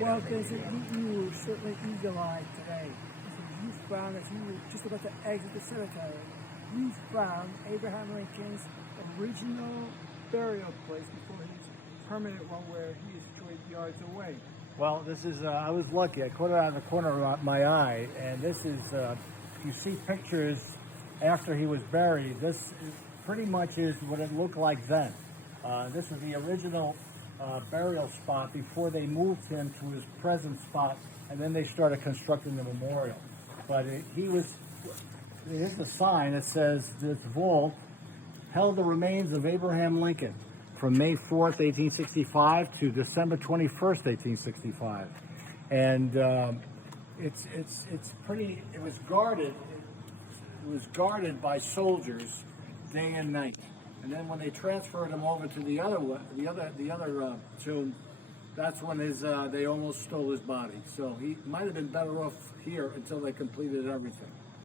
Well, Vincent, you were certainly eagle-eyed today. You found, as you were just about to exit the cemetery, you found Abraham Lincoln's original burial place before his permanent one where he is 2 yards away. Well, this is, I was lucky. I caught it out of the corner of my eye, and this is, you see pictures after he was buried. This pretty much is what it looked like then. This is the original burial spot before they moved him to his present spot, and then they started constructing the memorial. But here's the sign that says this vault held the remains of Abraham Lincoln from May 4th, 1865 to December 21st, 1865. And it's pretty, it was guarded by soldiers day and night. And then when they transferred him over to the other tomb, that's when they almost stole his body. So he might have been better off here until they completed everything.